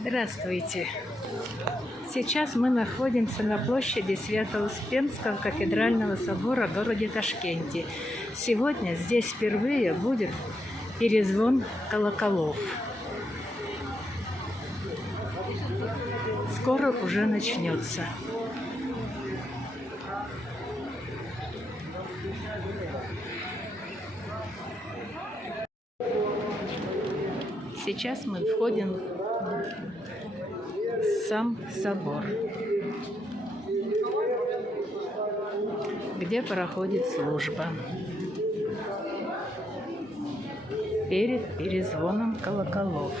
Здравствуйте! Сейчас мы находимся на площади Свято-Успенского кафедрального собора в городе Ташкенте. Сегодня здесь впервые будет перезвон колоколов. Скоро уже начнется. Сейчас мы входим в сам собор, где проходит служба перед перезвоном колоколов.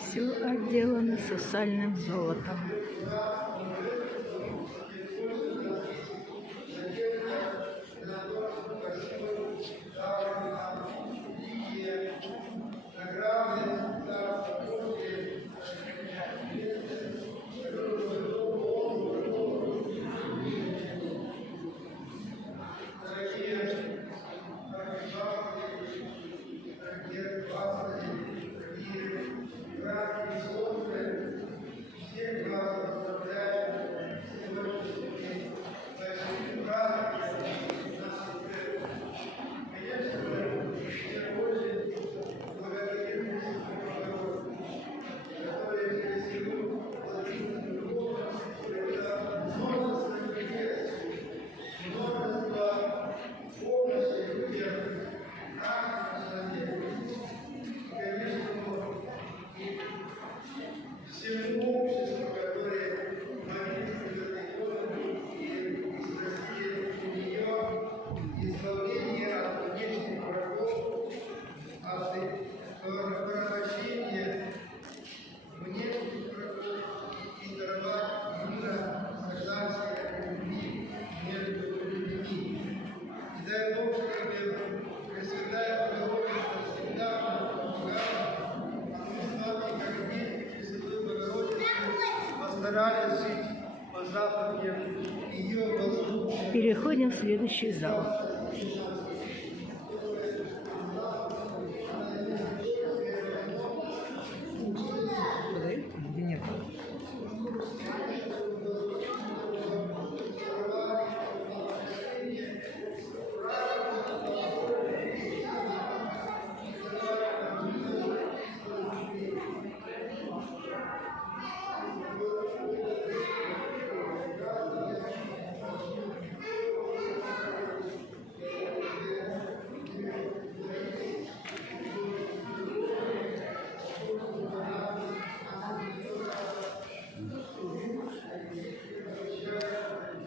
Все отделано сусальным золотом. Переходим в следующий зал.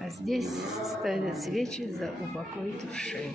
А здесь ставят свечи за упокой души.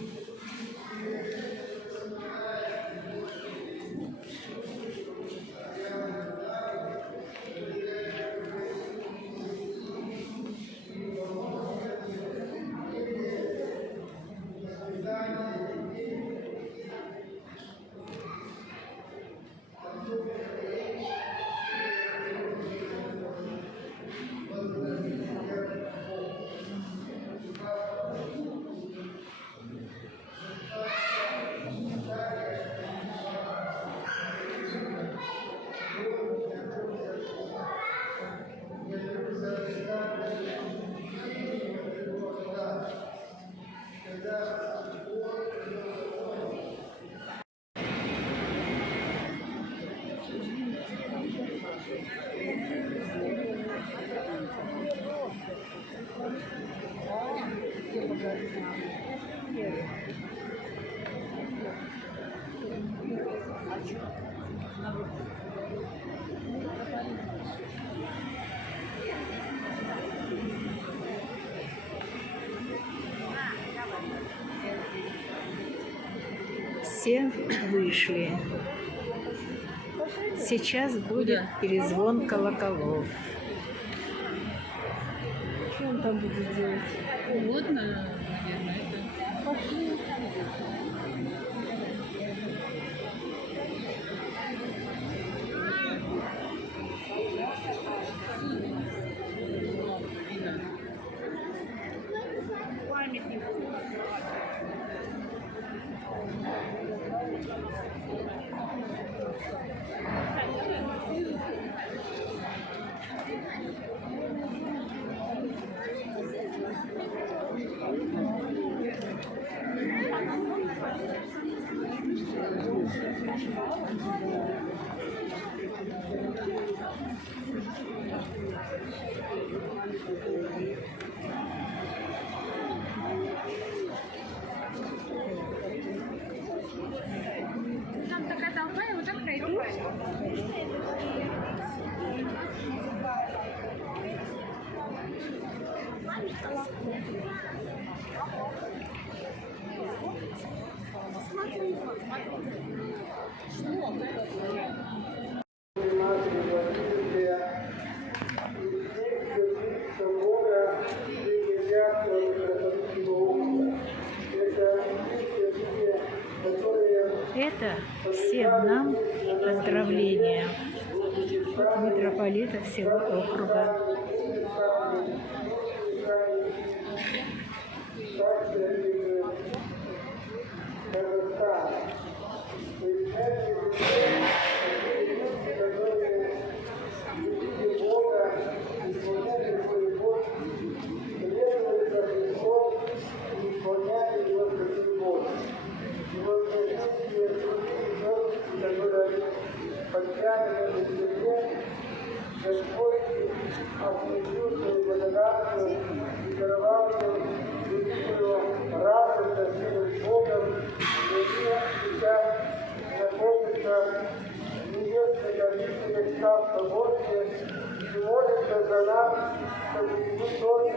Все вышли. Сейчас будет перезвон колоколов. Что он там будет делать? Угодно, наверное, это. Пошли. Там такая толпа, я вот так пройду. Это всем нам поздравления от митрополита всего округа. Господь осветил свою благодатью и даровал нам великую радость с Богом, и все сейчас находятся в небесных обителях Царства Божия и молятся за нас, чтобы мы тоже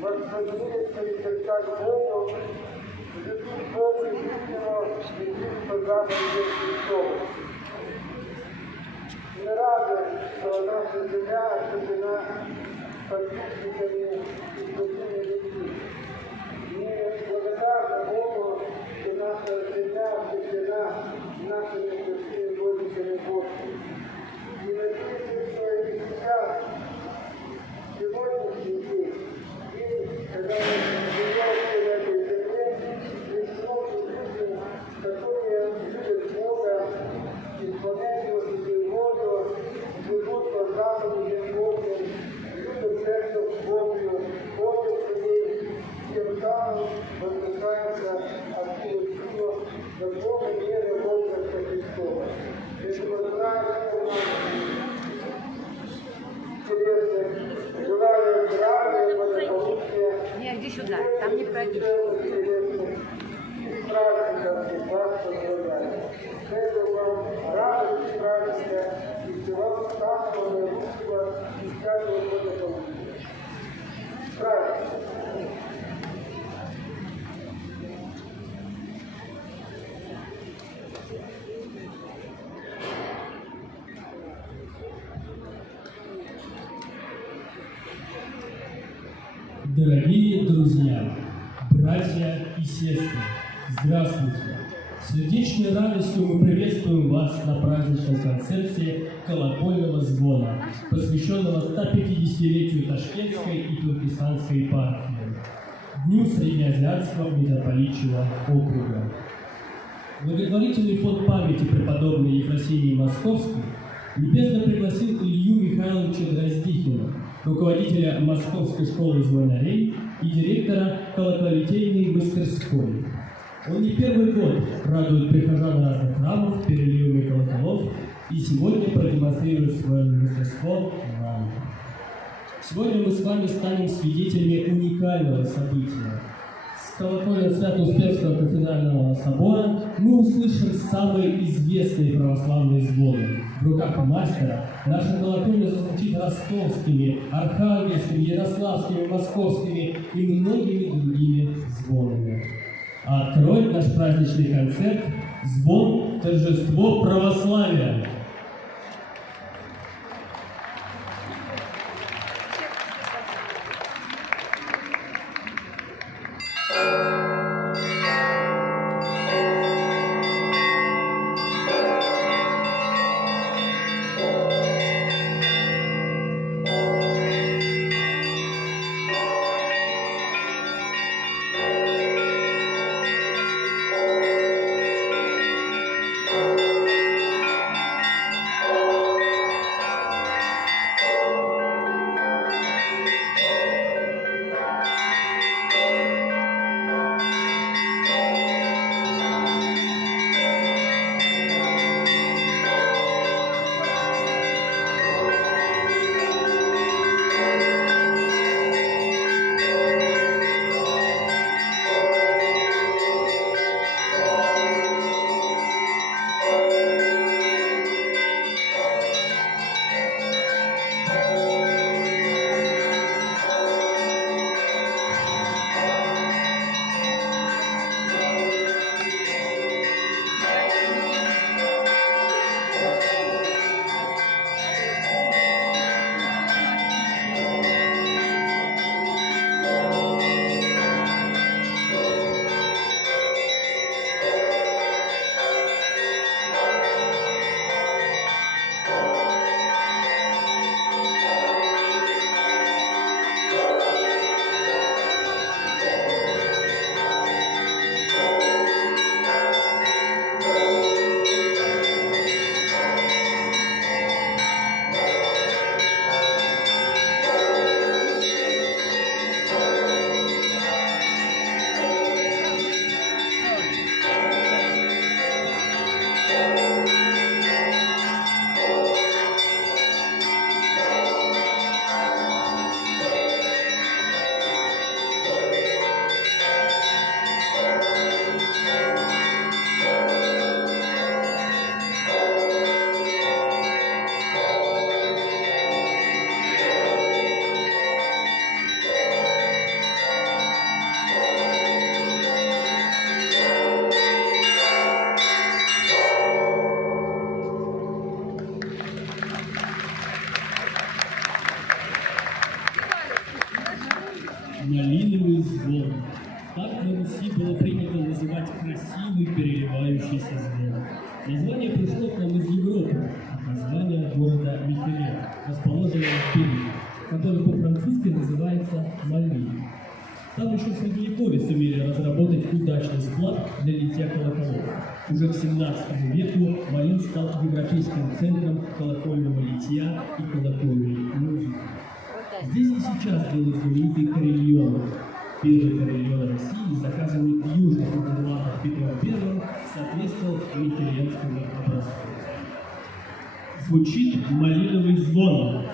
воссоединились в сердца к Богу, любить Бога истинного и жить по заповедям Христовым. Мы рады, что наша земля окружена подписчиками и другими людьми. Мы благодарны Богу, что наша земля окружена нашими святыми Божьими Богами. И надеемся, что и сейчас, сегодняшний день, когда мы живем в этой земле, есть много людей, которые любят Бога, исполняют Его святую волю, живут по заповедям Божьим, любят церковь Божью, ходят в ней, тем самым возвышаются от силы до полной меры возраста Христова. Если мы знаем, что у нас интересно, желаю здравия, благополучия. Не, иди сюда, там не пройдешь. Праздников и вас поздравляю. Это вам радость праздника и всего самого наилучшего и всякого благополучия. Праздник! Дорогие друзья, братья и сестры, здравствуйте! С сердечной радостью мы приветствуем вас на праздничном концерте колокольного звона, посвященного 150-летию Ташкентской и Туркестанской епархии, Дню Среднеазиатского митрополитчего округа. Благотворительный фонд памяти преподобной Ефросинии Московской любезно пригласил Илью Михайловича Дроздихина, руководителя Московской школы звонарей и директора колоколитейной мастерской. Он не первый год радует прихожан разных храмов переливами колоколов и сегодня продемонстрирует свое мастерство нам. Сегодня мы с вами станем свидетелями уникального события С колокольни Свято-Успенского кафедрального собора мы услышим самые известные православные звоны. В руках мастера наша колокольня зазвучит ростовскими, архангельскими, ярославскими, московскими и многими другими звонами. А откроет наш праздничный концерт звон «Торжество православия». Малиновый звон. Так на Руси было принято называть красивый переливающийся звон. Название пришло к нам из Европы, от названия города Микеле, расположенного в Бельгии, который по-французски называется Малин. Там еще в Средневековье сумели разработать удачный склад для литья колоколов. Уже к 17 веку Малин стал европейским центром колокольного литья и колокольной музыки. Здесь и сейчас делают знаменитые карельоны. Первый карельон России, заказанный в южных Нидерландах Петром I, соответствовал микелянскому образцу. Звучит малиновый звон.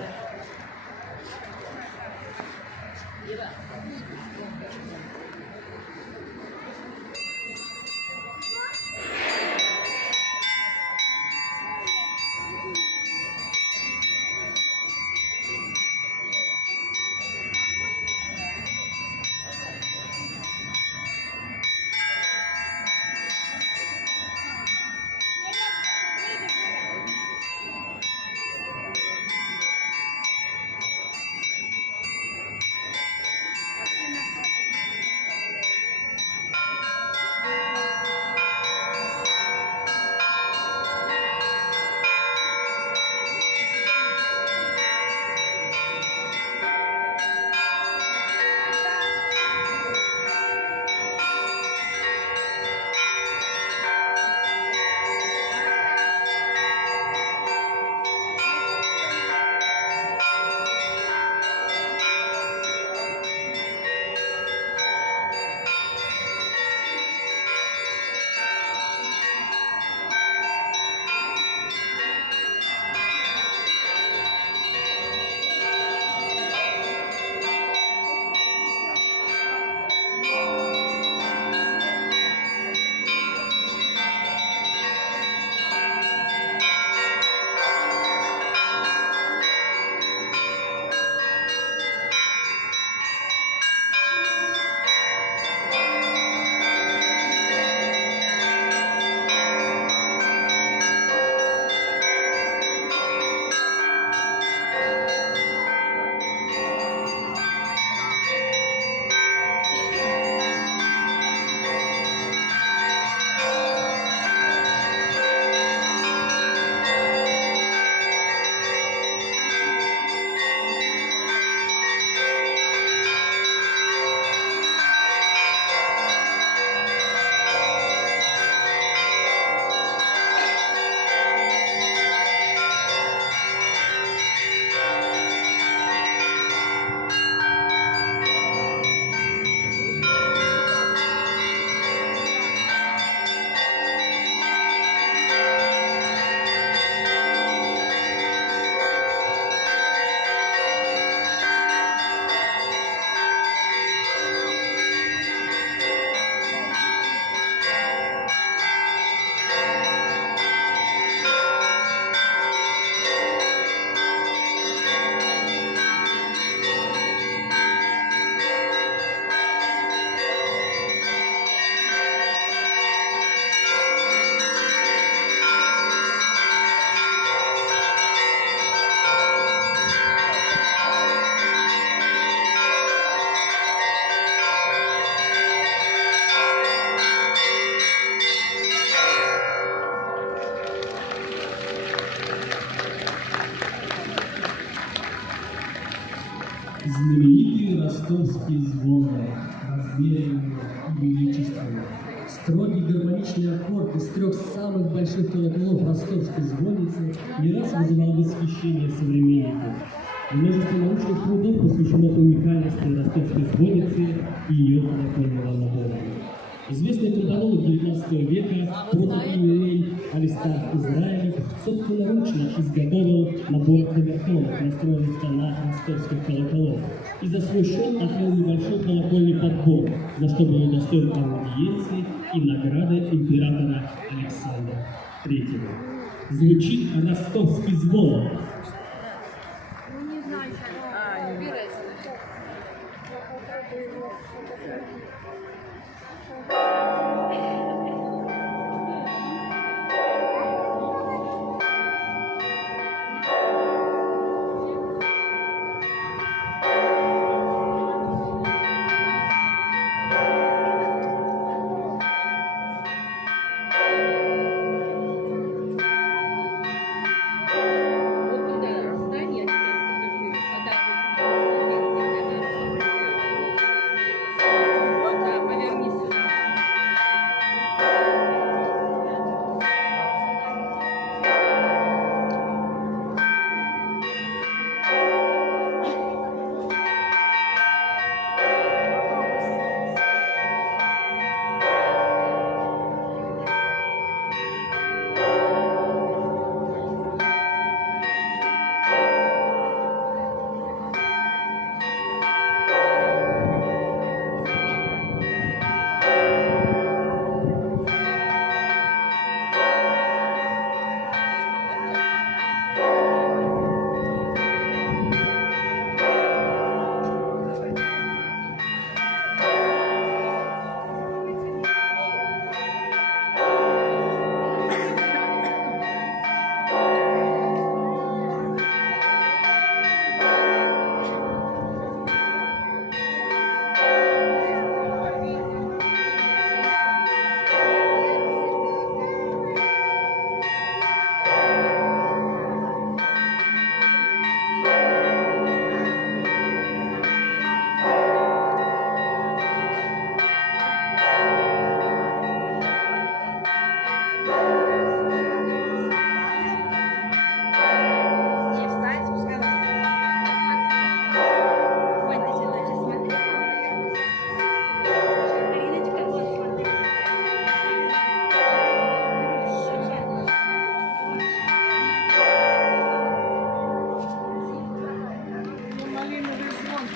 знаменитый ростовский звон, размеренный и величественный. Строгий гармоничный аккорд из 3 самых больших колоколов ростовской звонницы не раз вызывал восхищение современников. Множество научных трудов посвящено уникальности ростовской звонницы и ее колокольного набора. Известный трудолог XIX века протоиерей Аристарх Израилев собственноручно изготовил набор камертонов, настроенных на ростовских колоколов, и за свой счет открыл небольшой колокольный подбор, за что был удостоен аудиенции и награды императора Александра III. Звучит ростовский звон. Вот туда встань, я тебе скажу, подай. Да, повернись сюда.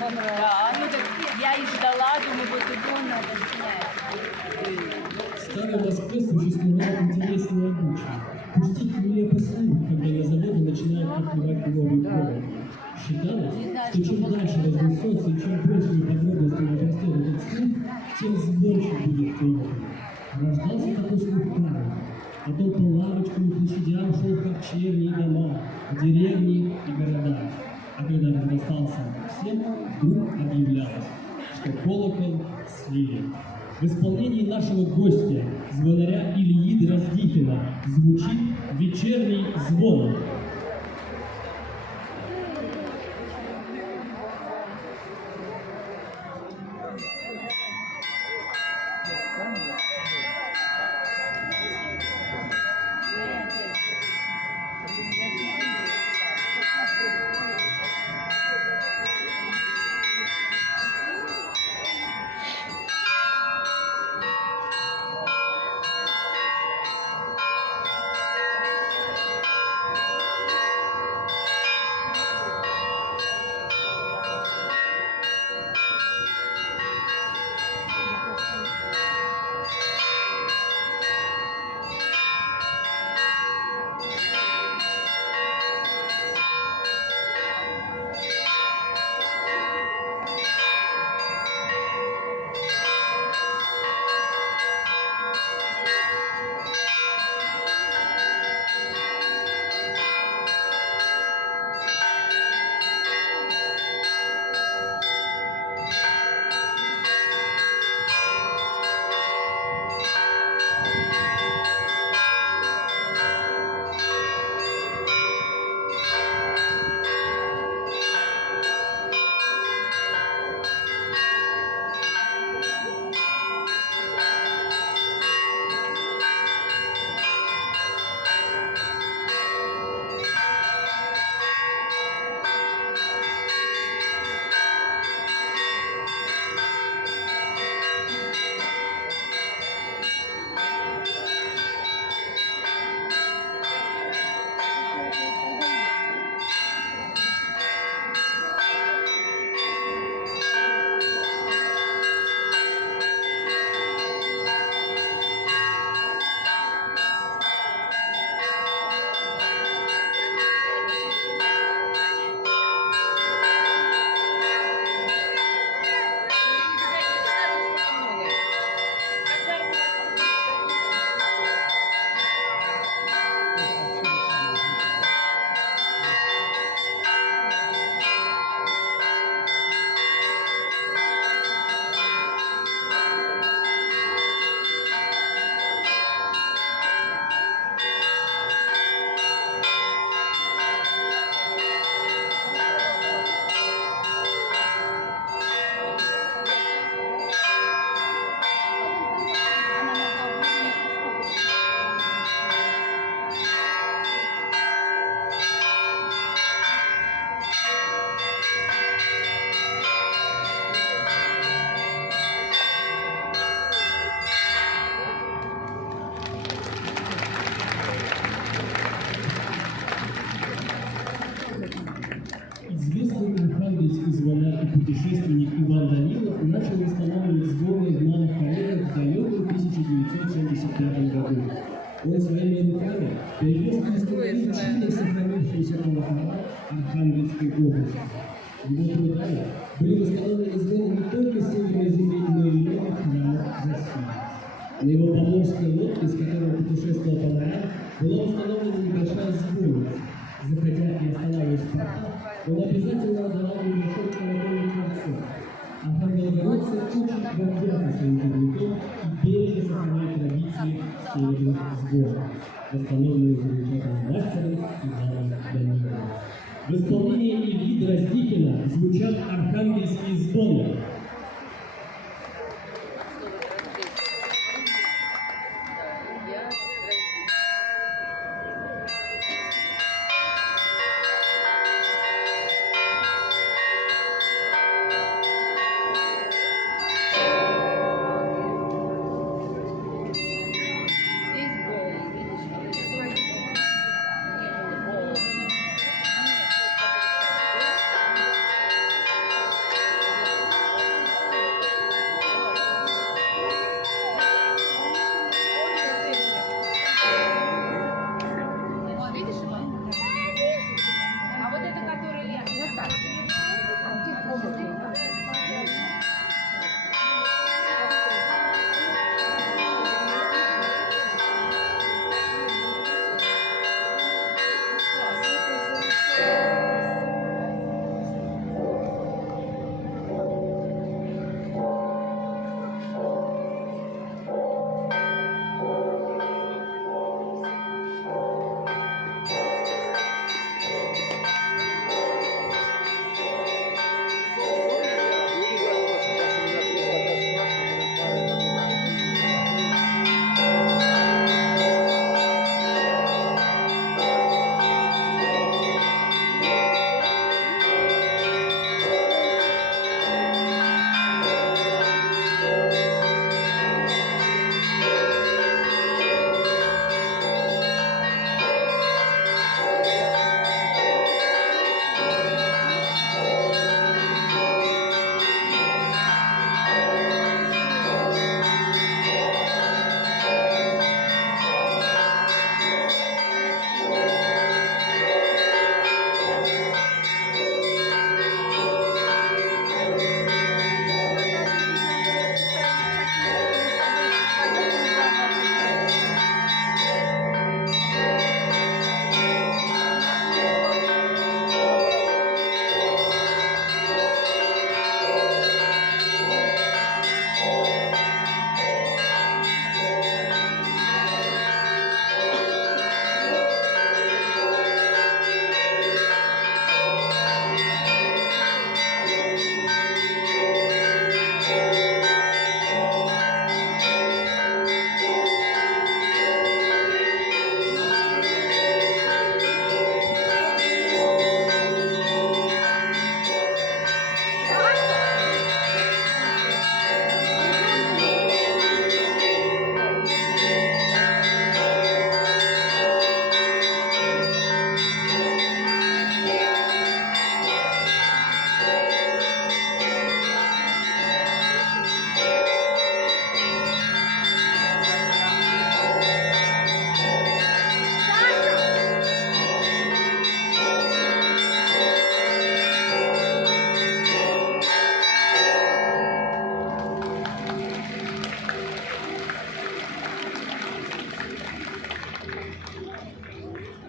Да, ну так я и ждала, думаю, вот его надо снять. В Старой Москве существовал интересный обычай. Пустить нелепый слух, когда на заводе начинают открывать новый город. Считалось, что чем дальше разнесется и чем большими подробностями обрастет этот слух, тем звонче будет колокол. Рождался такой слух тайно. Потом по лавочкам и площадям шел в харчевни и дома, в деревни и города. А когда разрастался всем, вдруг объявлялось, что колокол слили. В исполнении нашего гостя, звонаря Ильи Дроздихина, звучит вечерний звон. предшественник Иван Данилов начал восстанавливать сборы в малых коллегах в далеком 1975 году. Он своими руками перевез и восстановил чудо сохранившиеся колокола Архангельской области. Его трудами были восстановлены звоны не только северной земли, но и новых храмов России. На его поморской лодке, с которой путешествовал по морям, была установлена небольшая звонница. Заходя и останавливаясь в порту, он обязательно отдавал небольшой колокольный концерт. Архангелогородцы очень гордятся своим языком и бережно сохраняют традиции северных сборов, восстановленные замечательным мастером Иваном Даниловым. В исполнении Ильи Дроздикина звучат архангельские звоны.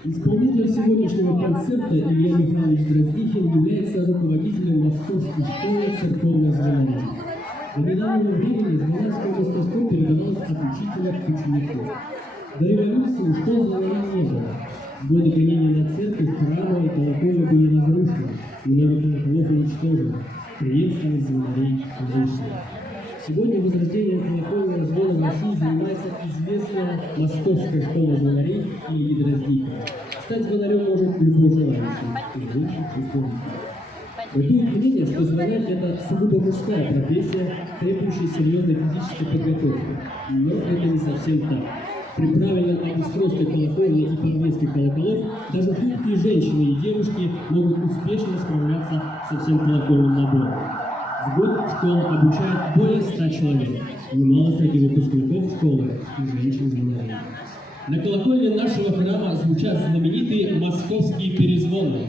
Исполнитель сегодняшнего концерта Илья Михайлович Дроздихин является руководителем Московской школы церковных звонарей. До недавнего времени звонарское мастерство передавалось от учителя к ученику. До революции школ звонарей не было. В годы гонения на церковь, храмы и колокольни были разрушены, много колоколов уничтожены, преемственность звонарей вышла. Сегодня возрождением колокольного звона в России занимается известная Московская школа звонарей Ильи Дроздихина. Стать звонарем может любой желающий. Бытует мнение, что звонарь – это сугубо мужская профессия, требующая серьезной физической подготовки. Но это не совсем так. При правильном обустройстве колокольни и подвеске колоколов даже хрупкие женщины и девушки могут успешно справляться со всем колокольным набором. В год школа обучает более 100 человек. Немало среди выпускников школы и женщин-звонарей. На колокольне нашего храма звучат знаменитые московские перезвоны.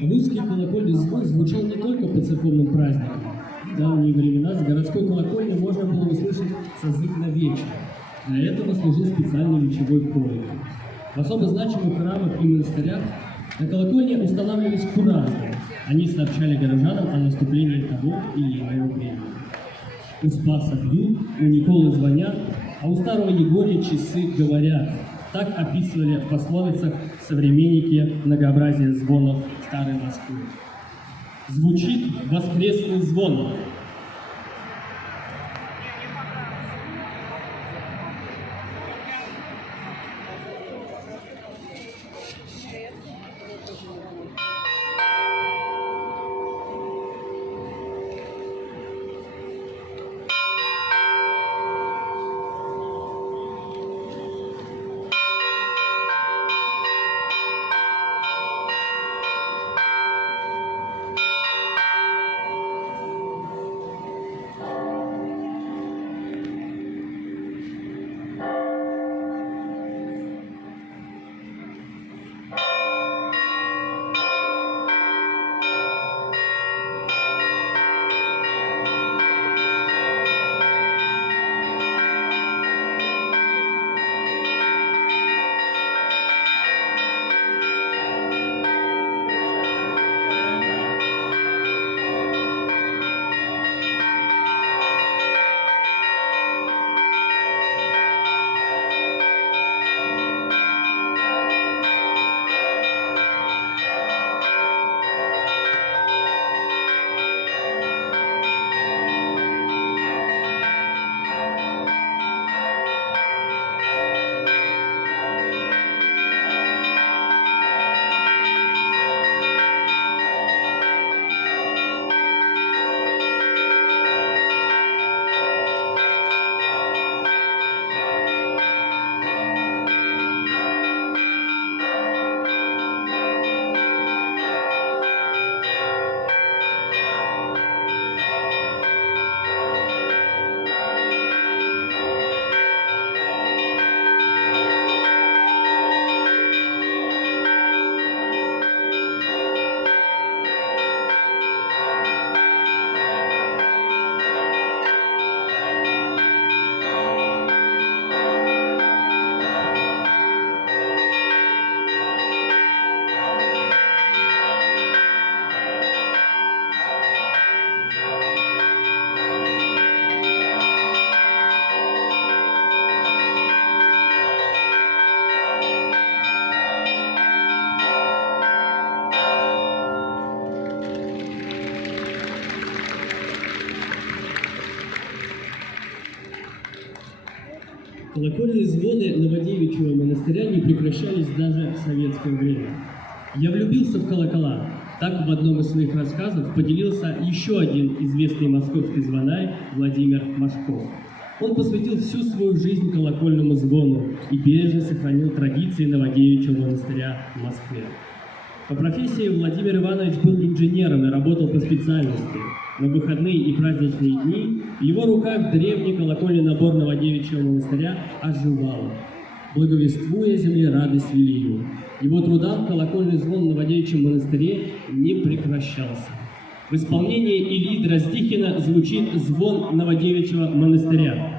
Русский колокольный звон звучал не только по церковным праздникам. В давние времена с городской колокольни можно было услышать созыв на вечер. Для этого служил специальный вечевой колокол. В особо значимых храмах и монастырях на колокольне устанавливались куранты. Они сообщали горожанам о наступлении того или иного времени. У Спаса бьют, у Николы звонят, а у старого Егория часы говорят. Так описывали в пословицах современники многообразие звонов старой Москвы. Звучит воскресный звон. Колокольные звоны Новодевичьего монастыря не прекращались даже в советское время. «Я влюбился в колокола». Так в одном из своих рассказов поделился еще один известный московский звонарь Владимир Машков. Он посвятил всю свою жизнь колокольному звону и бережно сохранил традиции Новодевичьего монастыря в Москве. По профессии Владимир Иванович был инженером и работал по специальности. На выходные и праздничные дни в его руках древний колокольный набор Новодевичьего монастыря оживал, благовествуя земле радость великую. Его трудам колокольный звон в Новодевичьем монастыре не прекращался. В исполнении Ильи Дроздихина звучит звон Новодевичьего монастыря.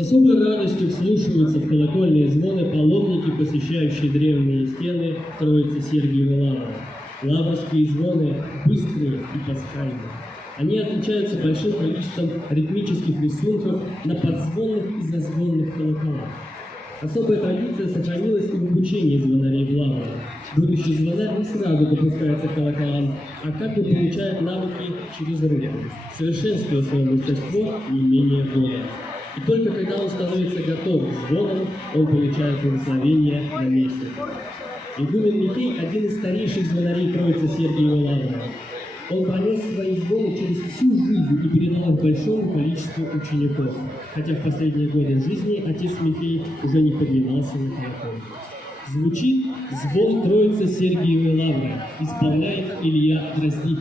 С особой радостью вслушиваются в колокольные звоны паломники, посещающие древние стены Троицы Сергиевой Лавры. Лаврские звоны быстрые и пасхальные. Они отличаются большим количеством ритмических рисунков на подзвонных и зазвонных колоколах. Особая традиция сохранилась и в обучении звонарей в Лавре. Будущий звонарь не сразу допускается к колоколам, а как бы получает навыки через руку, совершенствуя свое мастерство не менее года. И только когда он становится готов к звонам, он получает благословение на месте. Игумен Михей – один из старейших звонарей Троицы Сергиевой Лавры. Он пронес свои звоны через всю жизнь и передал их большому количеству учеников, хотя в последние годы жизни отец Михей уже не поднимался на колокол. Звучит звон Троицы Сергиевой Лавры, исполняет Илья Дроздихин.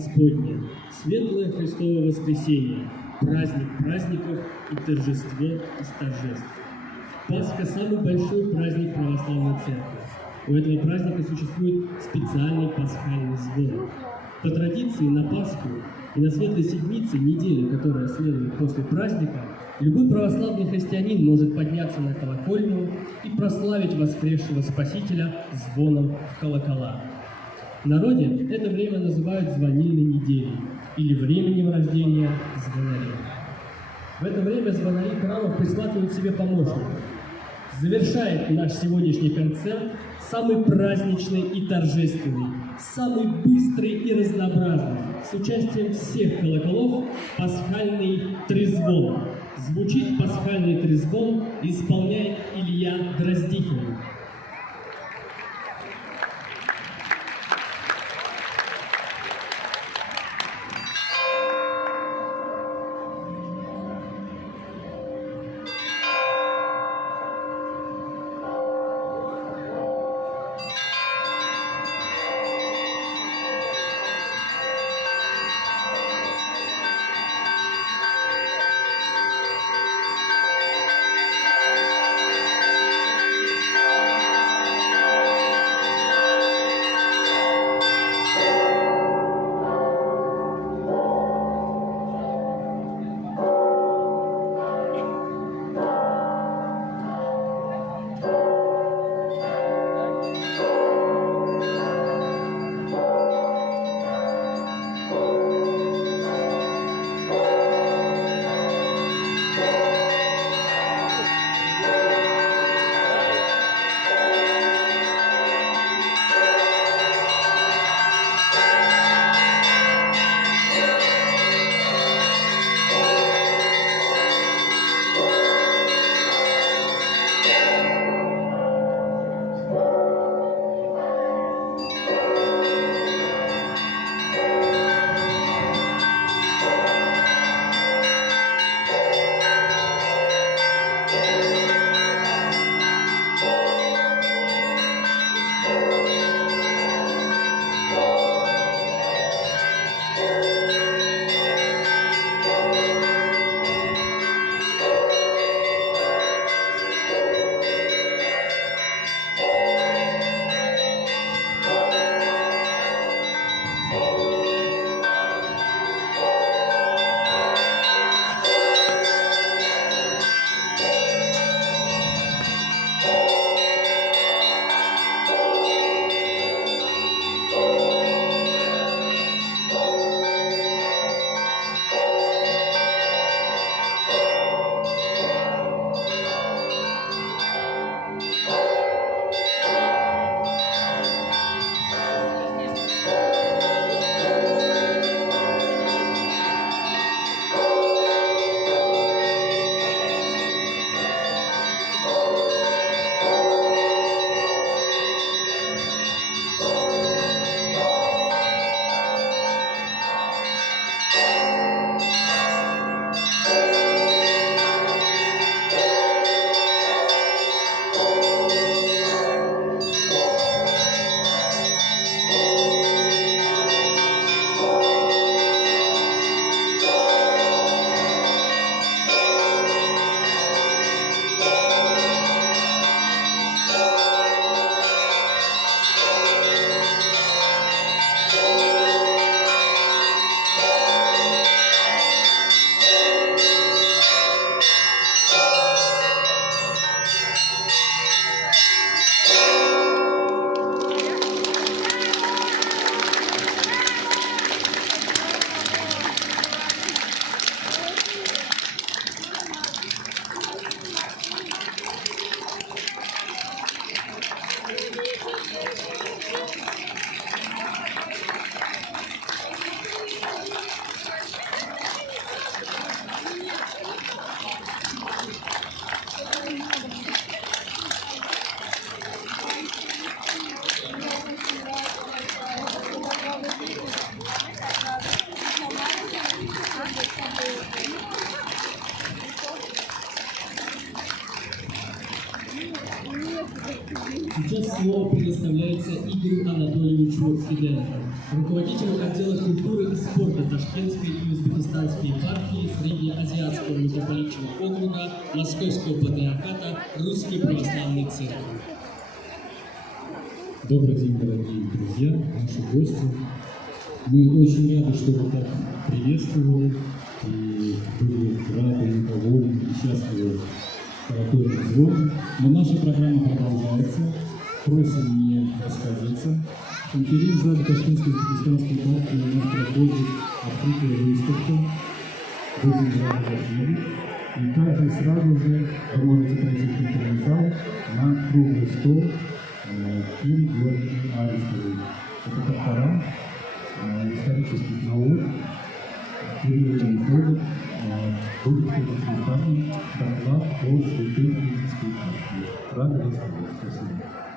Господня, светлое Христово воскресенье, праздник праздников и торжество из торжеств. Пасха – самый большой праздник православной церкви. У этого праздника существует специальный пасхальный звон. По традиции на Пасху и на Светлой Седмице, недели, которая следует после праздника, любой православный христианин может подняться на колокольню и прославить воскресшего Спасителя звоном в колокола. В народе это время называют звонильной неделей или временем рождения звонаря. В это время звонари храмов присматривают себе помощников. Завершает наш сегодняшний концерт самый праздничный и торжественный, самый быстрый и разнообразный, с участием всех колоколов, пасхальный трезвон. Звучит пасхальный трезвон, исполняет Илья Дроздихин. Сейчас слово предоставляется Игорю Анатольевичу Феденко, руководителю отдела культуры и спорта Ташкентской и Узбекистанской епархии Среднеазиатского митрополитчего округа Московского патриархата Русской Православной Церкви. Добрый день, дорогие друзья, наши гости. Мы очень рады, что вы так приветствовали и были рады, довольны и счастливы колокольным звоном. Но наша программа продолжается. Просим не расходиться. В конференц-зале Ташкентской Узбекистанской епархии у нас проходит открытая выставка. Будем рады вас видеть. И также сразу же вы можете пройти в конференц-зал на круглый стол Кире Георгий Арестовой. Это доктора исторических наук, периода методик, будет представлен доклад о святых римских. Рады вас видеть. Спасибо.